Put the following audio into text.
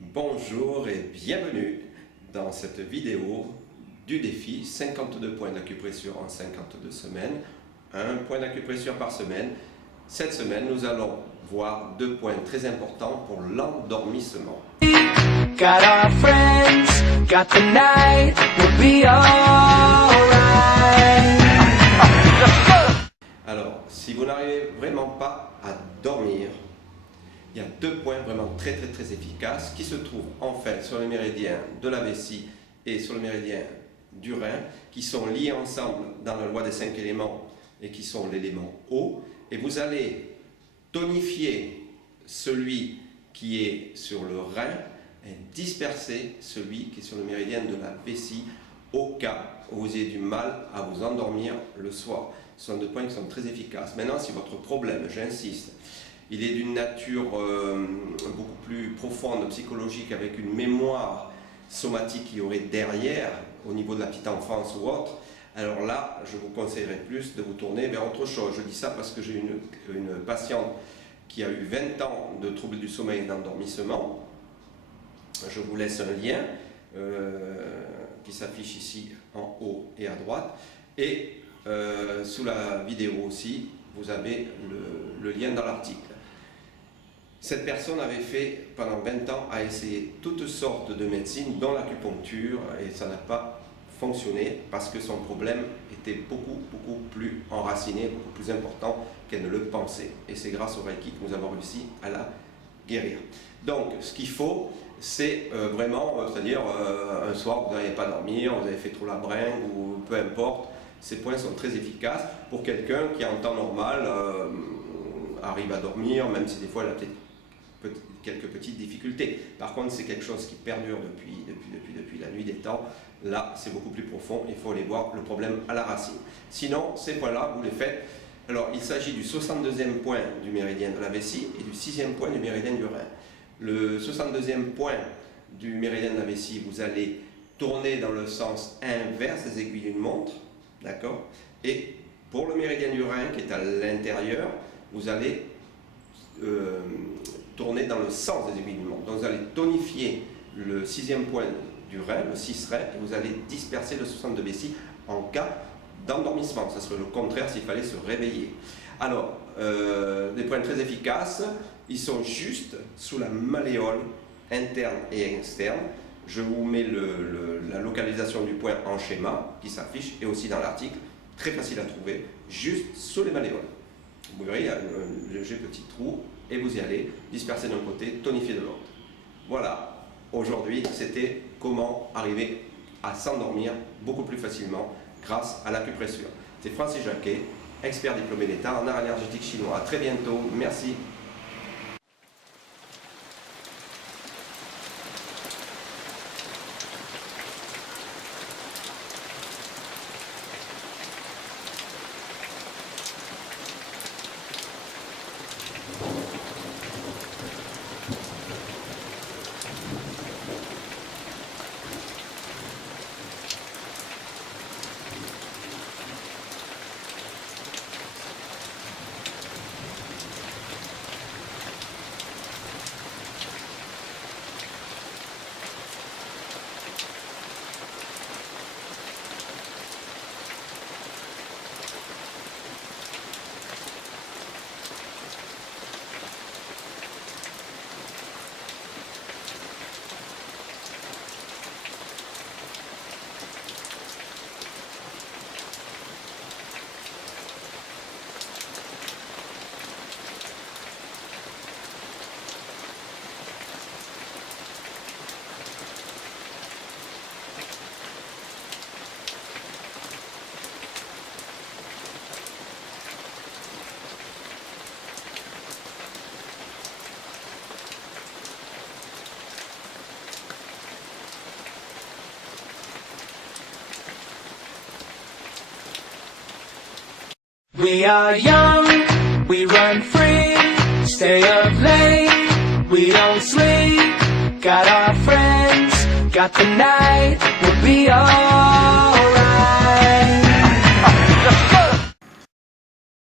Bonjour et bienvenue dans cette vidéo du défi 52 points d'acupressure en 52 semaines, un point d'acupressure par semaine. Cette semaine, nous allons voir deux points très importants pour l'endormissement. Got our friends, got the night, we'll be alright. Alors, si vous n'arrivez vraiment pas à dormir, il y a deux points vraiment très efficaces qui se trouvent en fait sur le méridien de la vessie et sur le méridien du rein, qui sont liés ensemble dans la loi des 5 éléments et qui sont l'élément eau. Et vous allez tonifier celui qui est sur le rein et disperser celui qui est sur le méridien de la vessie au cas où vous ayez du mal à vous endormir le soir. Ce sont deux points qui sont très efficaces. Maintenant, si votre problème, j'insiste, il est d'une nature beaucoup plus profonde, psychologique, avec une mémoire somatique qui aurait derrière, au niveau de la petite enfance ou autre, alors là, je vous conseillerais plus de vous tourner vers autre chose. Je dis ça parce que j'ai une patiente qui a eu 20 ans de troubles du sommeil et d'endormissement. Je vous laisse un lien qui s'affiche ici en haut et à droite. Et sous la vidéo aussi, vous avez le lien dans l'article. Cette personne avait fait pendant 20 ans, a essayé toutes sortes de médecines, dont l'acupuncture, et ça n'a pas fonctionné parce que son problème était beaucoup plus enraciné, beaucoup plus important qu'elle ne le pensait. Et c'est grâce au Reiki que nous avons réussi à la guérir. Donc, ce qu'il faut, c'est vraiment, c'est-à-dire un soir vous n'arrivez pas à dormir, vous avez fait trop la bringue ou peu importe, ces points sont très efficaces pour quelqu'un qui en temps normal arrive à dormir, même si des fois il a peut-être quelques petites difficultés. Par contre, c'est quelque chose qui perdure depuis la nuit des temps. Là, c'est beaucoup plus profond, il faut aller voir le problème à la racine. Sinon, ces points-là, vous les faites. Alors, il s'agit du 62e point du méridien de la vessie et du 6e point du méridien du rein. Le 62e point du méridien de la vessie, vous allez tourner dans le sens inverse des aiguilles d'une montre, d'accord? Et pour le méridien du rein, qui est à l'intérieur, vous allez tourner dans le sens des aiguilles d'une montre. Donc vous allez tonifier le 6e point du rein, le 6 rein, et vous allez disperser le 62 vessie en cas d'endormissement. Ça serait le contraire s'il fallait se réveiller. Alors, des points très efficaces, ils sont juste sous la malléole interne et externe. Je vous mets la localisation du point en schéma qui s'affiche et aussi dans l'article, très facile à trouver, juste sous les malléoles. Vous verrez, il y a un léger petit trou et vous y allez, disperser d'un côté, tonifier de l'autre. Voilà, aujourd'hui c'était comment arriver à s'endormir beaucoup plus facilement grâce à l'acupressure. C'est Francis Jacquet, expert diplômé d'État en art énergétique chinois. À très bientôt, merci. We are young, we run free, stay up late, we don't sleep, got our friends, got the night, we'll be alright.